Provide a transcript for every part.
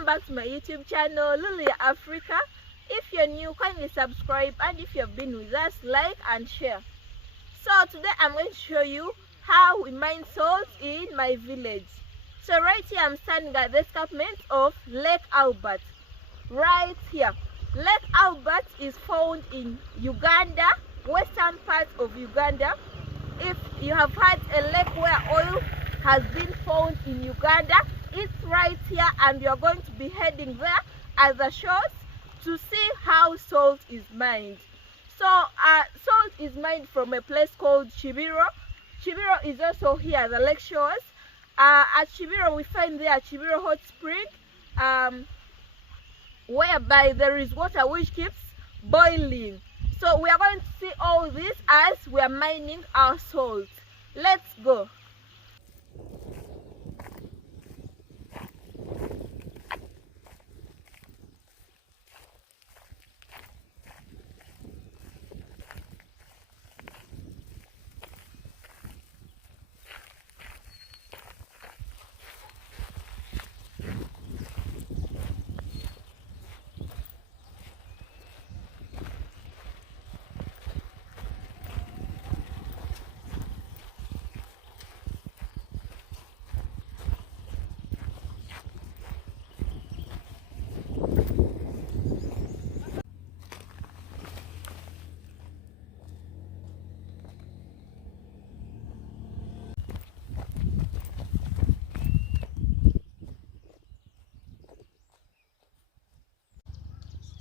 welcome back to my YouTube channel, Lulia Africa. If you're new, kindly subscribe, and if you've been with us, like and share. So today I'm going to show you how we mine salt in my village. So right here I'm standing at the escarpment of Lake Albert. Right here, Lake Albert is found in Uganda, western part of Uganda. If you have had a lake where oil has been found in Uganda, it's right here, and you're going to be heading there as the shores to see how salt is mined. So salt is mined from a place called Chibiro. Chibiro is also here, the lake shores. At Chibiro we find there Chibiro hot spring, whereby there is water which keeps boiling. So we are going to see all this as we are mining our salt. Let's go.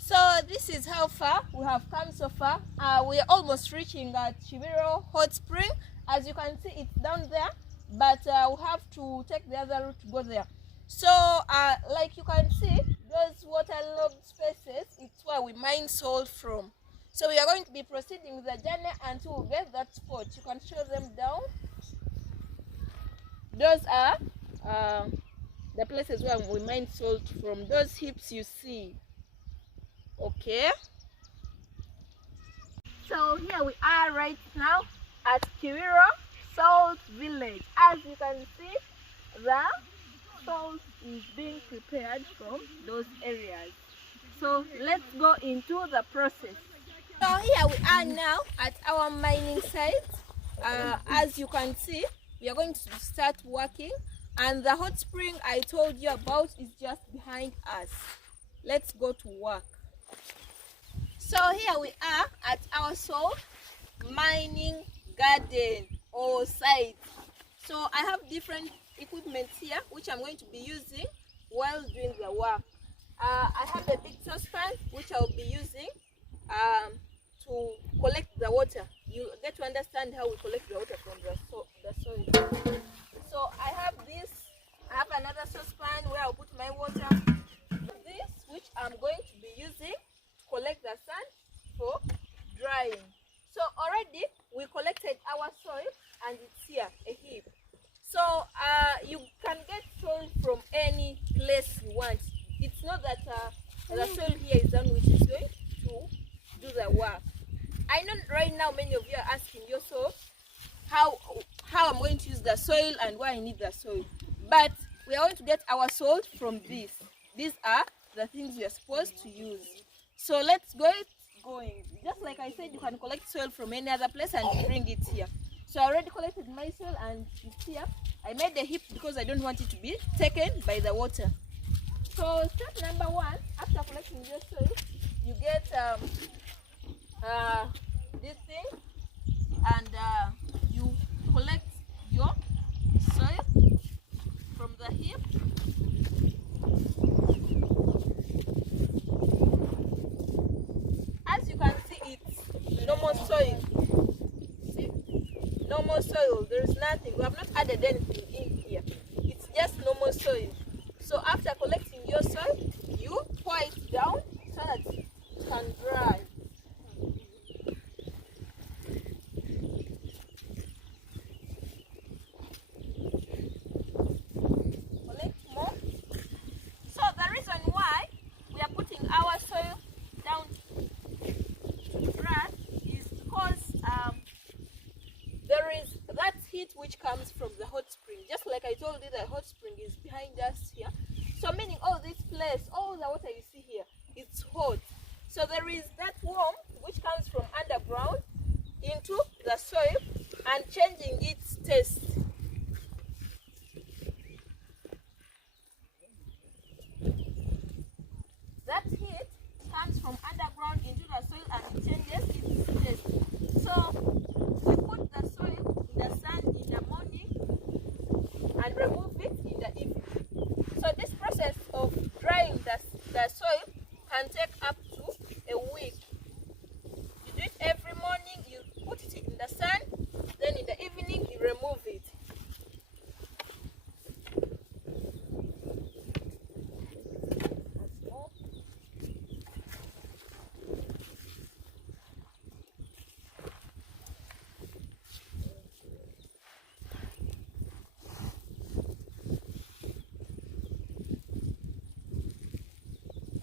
So this is how far we have come so far. We are almost reaching Chibiro hot spring. As you can see, it's down there, but we have to take the other route to go there. So like you can see, those waterlogged spaces, it's where we mine salt from. So we are going to be proceeding the journey until we get that spot. You can show them down. Those are the places where we mine salt from. Those heaps you see. Okay, so here we are right now at Chibiro Salt Village. As you can see, the salt is being prepared from those areas. So let's go into the process. So here we are now at our mining site. As you can see, we are going to start working, and the hot spring I told you about is just behind us. Let's go to work. So here we are at our salt mining garden or site. So I have different equipment here which I'm going to be using while doing the work. I have a big saucepan which I'll be using to collect the water. You get to understand how we collect the water from the soil. So I have another saucepan where I'll put my water. This which I'm going to be using collect the sand for drying. So already we collected our soil and it's here, a heap. So you can get soil from any place you want. It's not that the soil here is done which is going to do the work. I know right now many of you are asking yourself how I'm going to use the soil and why I need the soil. But we are going to get our salt from this. These are the things we are supposed to use. So let's go going. Just like I said, you can collect soil from any other place and bring it here. So I already collected my soil and it's here. I made a heap because I don't want it to be taken by the water. So step number one, after collecting your soil, you get this thing, and you collect your soil from the heap. Normal soil. See? Normal soil. There is nothing. We have not added anything in here. It's just normal soil. So after collecting your soil, you pour it down so that it can dry. Collect more. So the reason why we are putting our soil down to dry, there is that heat which comes from the hot spring. Just like I told you, the hot spring is behind us here. So meaning all these place, all the water you see here, it's hot. So there is that warmth which comes from underground into the soil and changing its taste. That heat comes from underground into the soil and it changes its taste. So we put the soil in the sun in the morning and remove it in the evening. So this process of drying the soil can take up to a week. You do it every morning, you put it in the sun, then in the evening you remove it.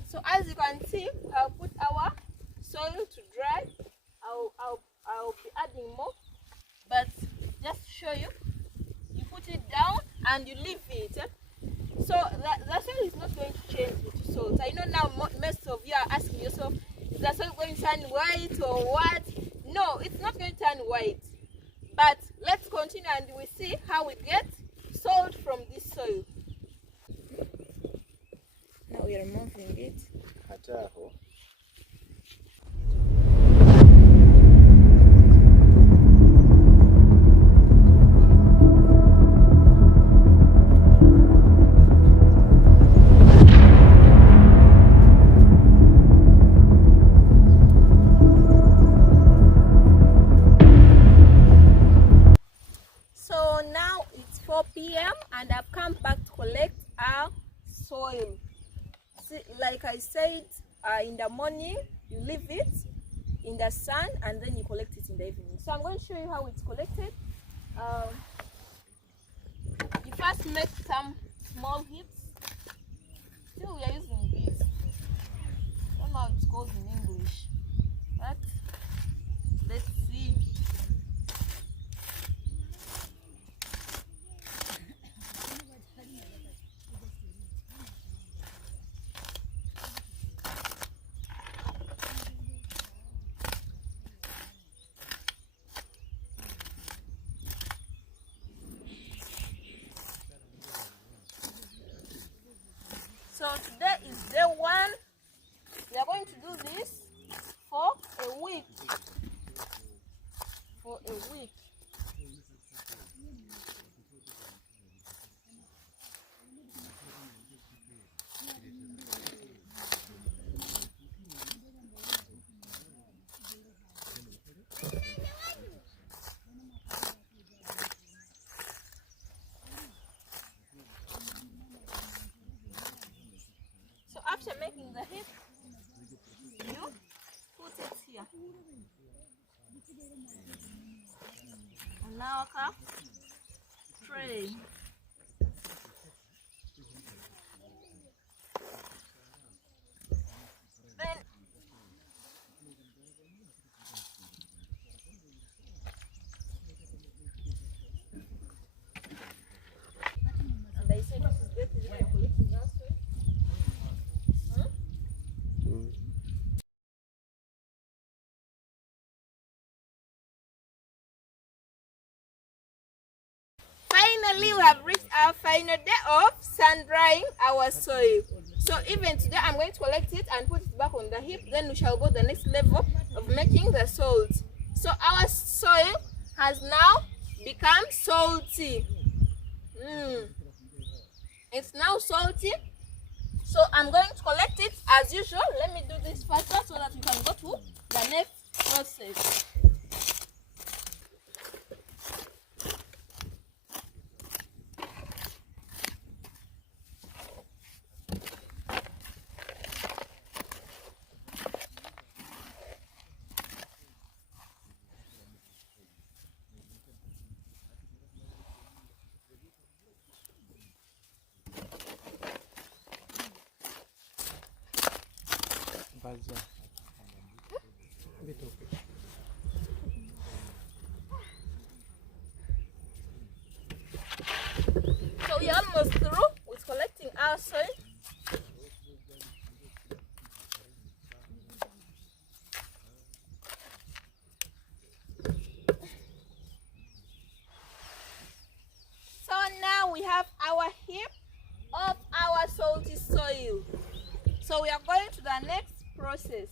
So as you can see, I'll put our soil to dry. I'll be adding more, but just to show you, you put it down and you leave it. So the soil is not going to change into salt. I know now most of you are asking yourself, is the soil going to turn white or what? No, it's not going to turn white. But let's continue and we see how we get salt from this soil. Now we are removing it. So now it's 4 p.m. and I've come back to collect our soil. See, like I said, in the morning you leave it in the sun and then you collect it in the evening. So I'm going to show you how it's collected. You first make some small heaps. Still we are using this. I don't know how it's called in English, but let's see. So today is day 1. We are going to do this for a week. For a week. So after making the heap, you put it here on our cup tray. Then and I said this is better than your collection last week. Finally, we have reached our final day of sun drying our soil. So even today, I'm going to collect it and put it back on the heap. Then we shall go the next level of making the salt. So our soil has now become salty. It's now salty. So I'm going to collect it as usual. Let me do this faster so that we can go to the next process. So we're almost through with collecting our soil. So we are going to the next process.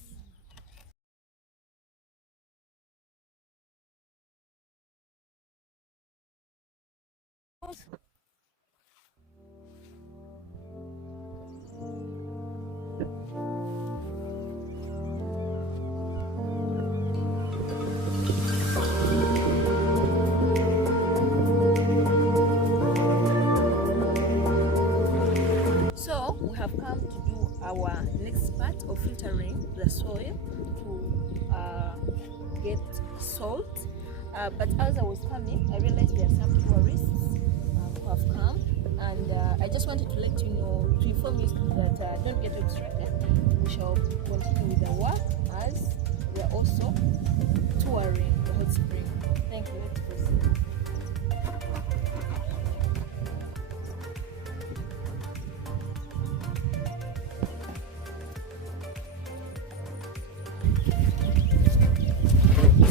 So we have come to do our next part of filtering the soil to get salt. But as I was coming, I realized there are some tourists who have come, and I just wanted to let you know, to inform you that don't get distracted. We shall continue with the work as we are also touring the hot spring. Thank you. Let's proceed.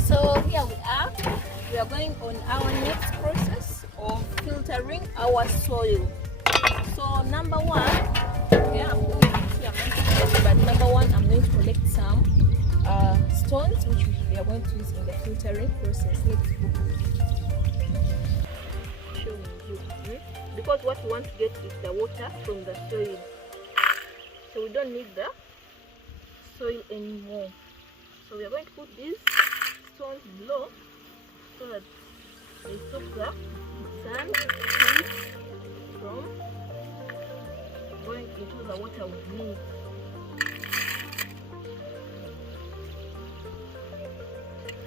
So here we are. We are going on our next process of filtering our soil. So number one, I'm going to see but number one, I'm going to collect some stones which we are going to use in the filtering process. Let's go. Showing you, because what we want to get is the water from the soil. So we don't need the soil anymore. So we are going to put these stones below so that they stop the sand from going into the water we need.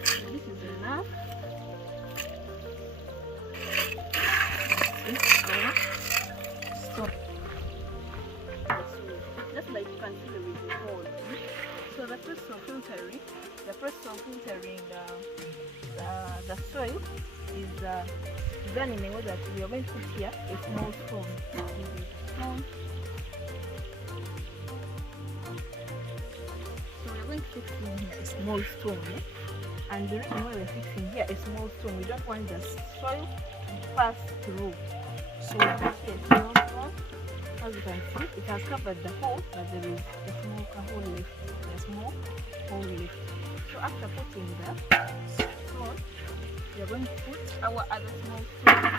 So this is enough. Stop. Just like you can see there is a hole. So the process of filtering, the soil is done in a way that we are going to put here a small stone. So we are going to fix in here a small stone, and the reason why we are fixing here a small stone, we don't want the soil to pass through. So we put here a small stone. As you can see, it has covered the hole, but there is a small hole left. So after putting the stone, we are going to put our other small stone.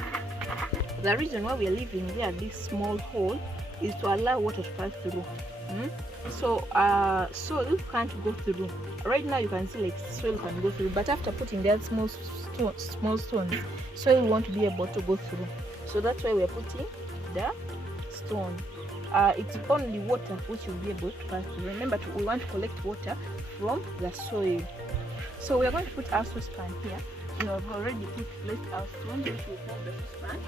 The reason why we are leaving there this small hole is to allow water to pass through. So soil can't go through. Right now you can see like soil can go through, but after putting that small stones, soil won't be able to go through. So that's why we are putting the stone. It's only water which will be able to pass through. Remember, we want to collect water from the soil. So we are going to put our saucepan here. We have already placed our stone, which will hold the saucepan.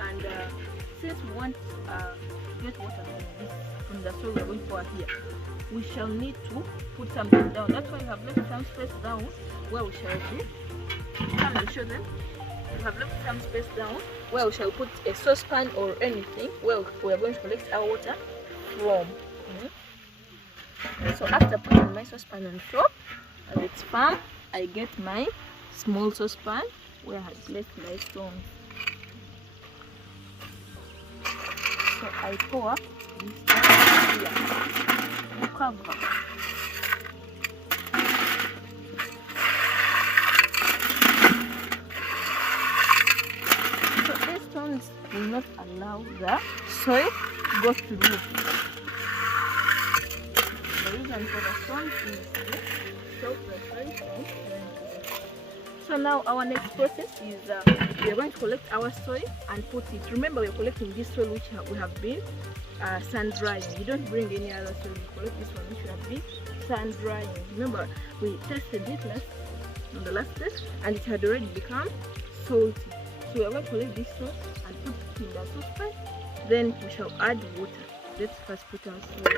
And since we want to get water from the soil we are going to pour here, we shall need to put something down. That's why we have left some space down where we shall be. Come and show them. We have left some space down where we shall put a saucepan or anything where we are going to collect our water from. So after putting my saucepan on top, as it's firm, I get my small saucepan where I had placed my stones. So I pour this here to cover. Will not allow the soil to go through. The reason for the stone is to stop the soil from going through. So now our next process is we are going to collect our soil and put it. Remember, we are collecting this soil which we have been sand drying. You don't bring any other soil. You collect this one which we have been sand drying. Remember, we tested it on the last test, and it had already become salty. So we are going to collect this soil and put it in the saucepan. Then we shall add water. Let's first put our soil.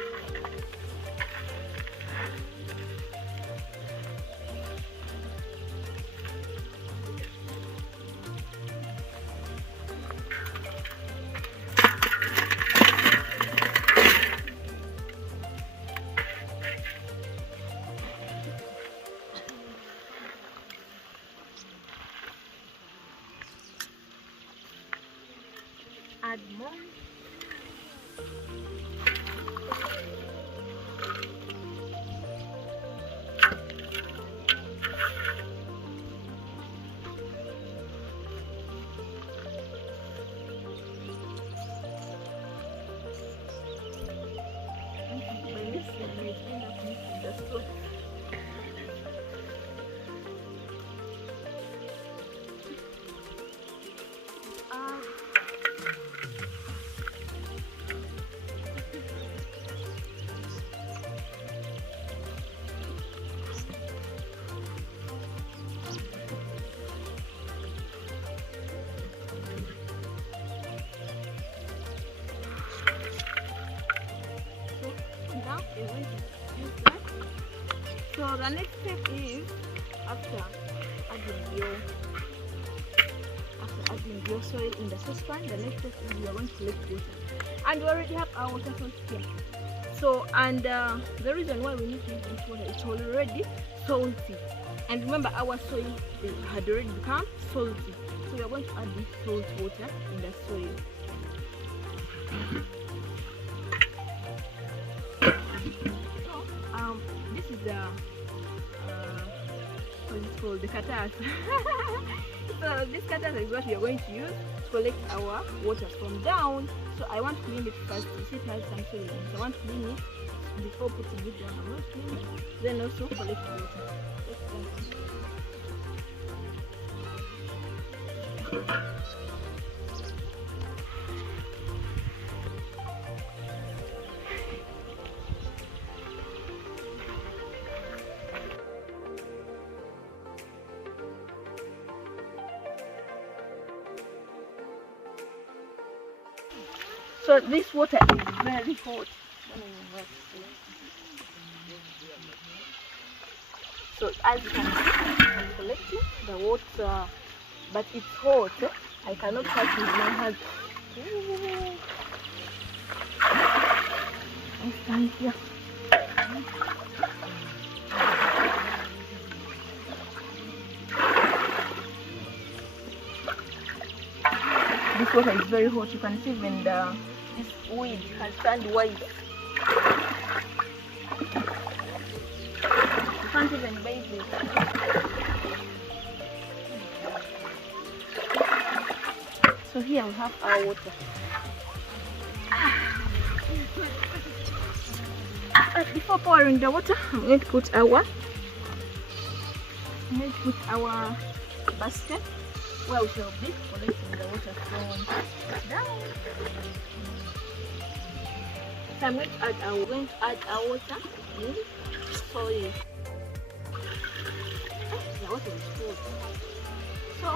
Add more. now we're going to use that. So the next step is after adding your soil in the saucepan, the next step is we are going to collect water. And we already have our water source here. So, and the reason why we need to use this water, it's already salty. And remember, our soil had already become salty. So we are going to add this salt water in the soil. So, this is the what is it called? The katas. So this katas is what we are going to use to collect our water from down. So I want to clean it first. You see it has some soil. So I want to clean it before putting it down. I want to clean it, then also collect the water. So this water is very hot. So as you can see, I'm collecting the water, but it's hot. I cannot touch it with my hand. I stand here. This water is very hot. You can see when this weed has turned white. You can't even bathe it. So here we have our water. Before pouring the water, I'm going to put our basket where we shall be collecting the water from down. So I'm going to add our water in soil. The water is cold. So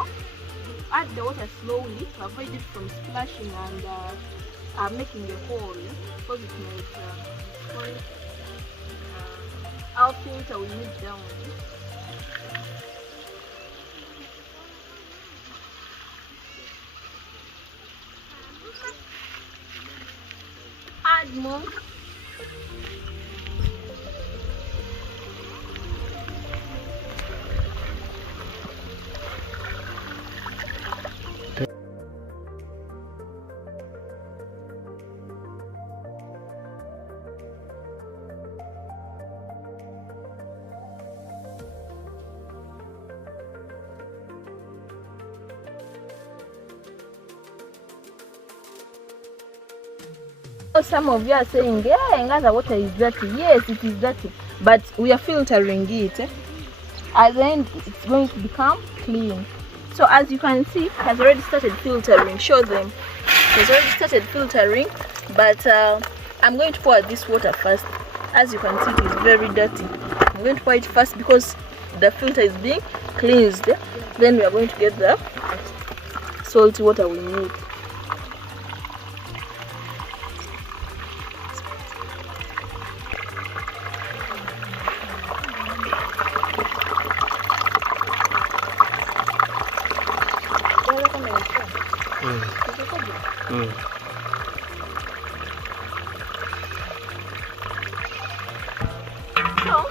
add the water slowly to avoid it from splashing and making a hole, because it might spoil our filter we need down. Add more. Some of you are saying, yeah, Ngaza water is dirty. Yes, it is dirty, but we are filtering it. At the end, it's going to become clean. So as you can see, it has already started filtering. Show them. It has already started filtering, but I'm going to pour this water first. As you can see, it is very dirty. I'm going to pour it first because the filter is being cleansed. Then we are going to get the salty water we need. So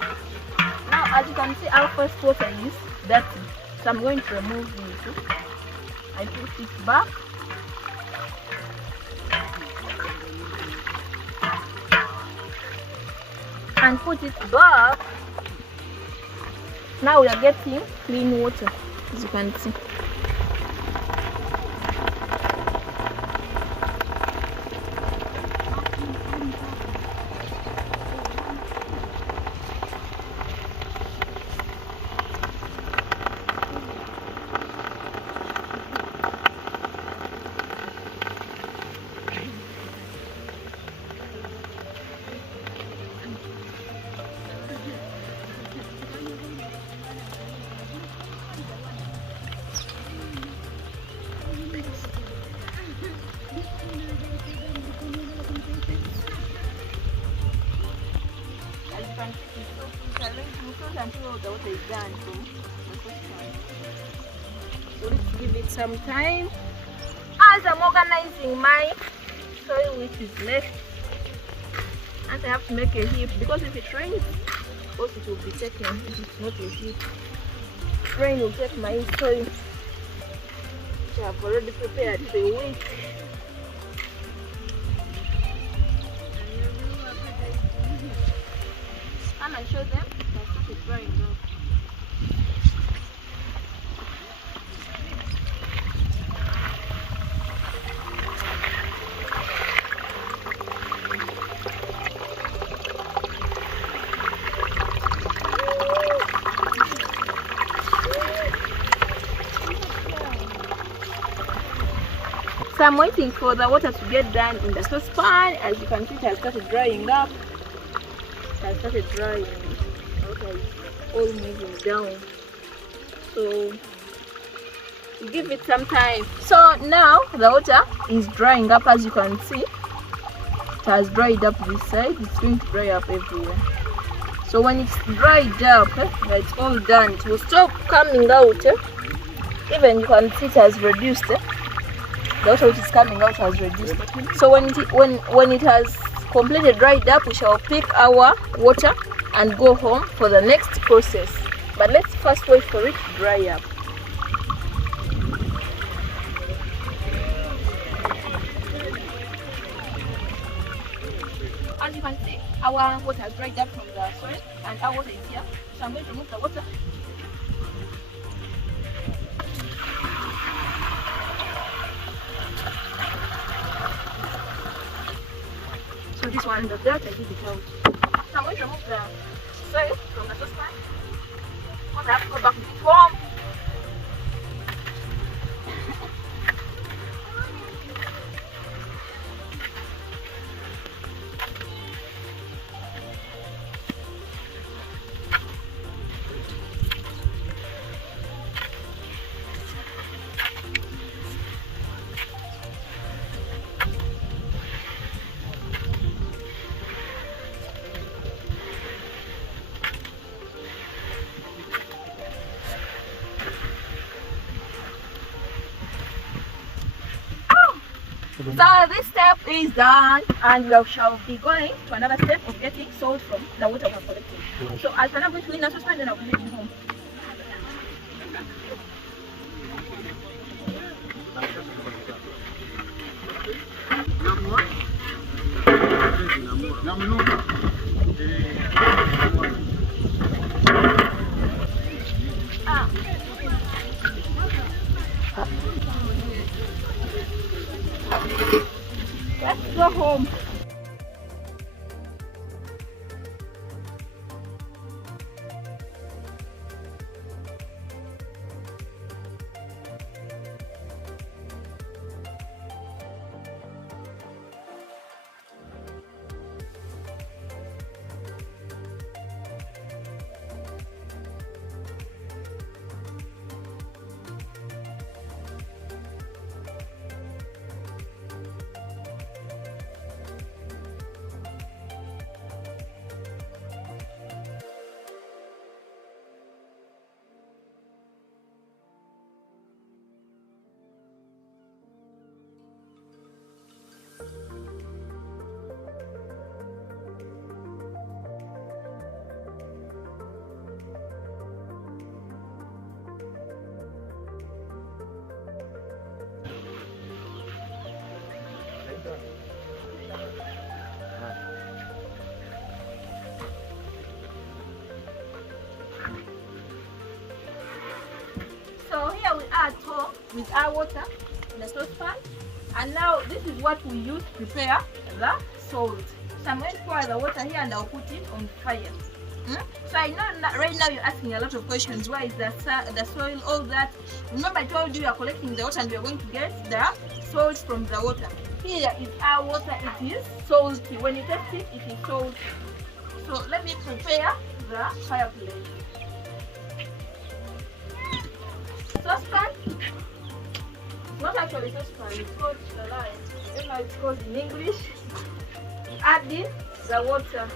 now, as you can see, our first water is dirty. So I'm going to remove this. I put it back. And put it back. Now we are getting clean water, as you can see. you can see it's so filtered. It's not until all the water is done from the first one. So let's give it some time. As I'm organizing my soil which is left, and I have to make a heap because if it rains, of course it will be taken. If it's not a heap, rain will take my soil which I have already prepared for a week. Come and show them. That's what it's drying now. So I'm waiting for the water to get done in the saucepan. As you can see, it has started drying up. It has started drying. The water is all moving down. So we give it some time. So now the water is drying up. As you can see, it has dried up this side. It's going to dry up everywhere. So when it's dried up, it's all done. It will stop coming out. Even you can see it has reduced. The water which is coming out has reduced. So when it has completely dried up, we shall pick our water and go home for the next process. But let's first wait for it to dry up. As you can see, our water has dried up from the soil and our water is here. So I'm going to remove the water. So this one, the dirt, I take it out. So I'm going to remove the soil from the saucepan. Because I have to go back to it warm. So this step is done, and we shall be going to another step of getting salt from the water we have collected. So as I'm going to clean the saucepan, then I'll be heading home. Let's go home. So here we are with our water in the saucepan, and now this is what we use to prepare the salt. So I'm going to pour the water here and I'll put it on fire. So I know that right now you're asking a lot of questions. Why is the soil, all that? Remember I told you you are collecting the water and we are going to get the salt from the water. Here is our water, it is salty. When you taste it, it is salty. So let me prepare the fireplace. Saucepan. It's not actually saucepan, it's called shalai. I don't know how it's called in English. Add in the water.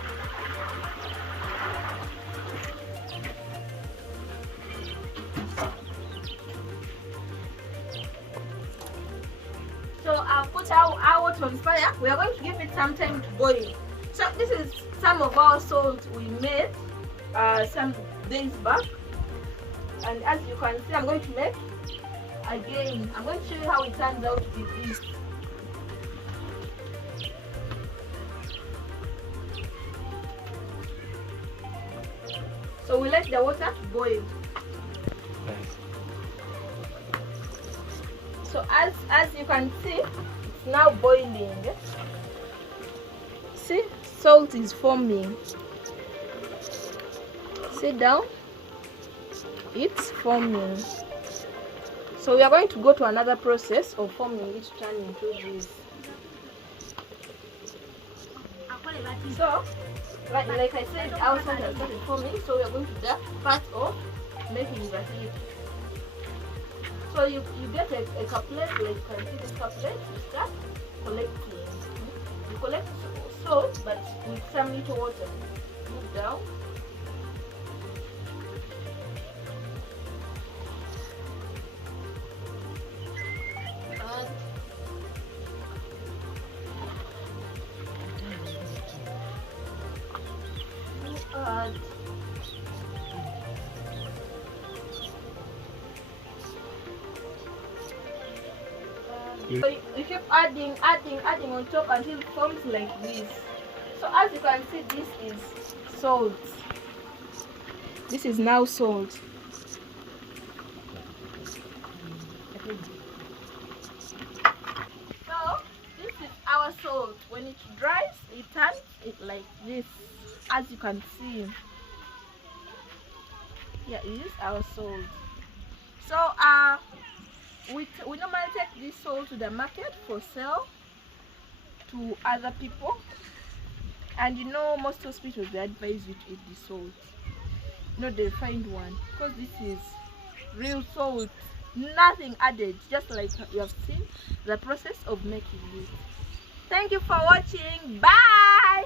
put our water on fire. We are going to give it some time to boil. So this is some of our salt we made some days back, and as you can see, I'm going to make again. I'm going to show you how it turns out with this. So we let the water boil. So as you can see, it's now boiling. See, salt is forming. Sit down. It's forming. So we are going to go to another process of forming it, turn into this. So, like I said, our salt has started forming. So we are going to the part of making the heat. So you get a couplet, like you can see this couplet, you start collecting. You collect salt, but with some little water. Move down. So you keep adding on top until it forms like this. So as you can see, this is salt. This is now salt. So this is our salt. When it dries, it turns it like this. As you can see, yeah, it is our salt. So we normally take this salt to the market for sale to other people, and you know most hospitals they advise you to eat the salt. You know, they find one because this is real salt, nothing added, just like you have seen the process of making it. Thank you for watching. Bye.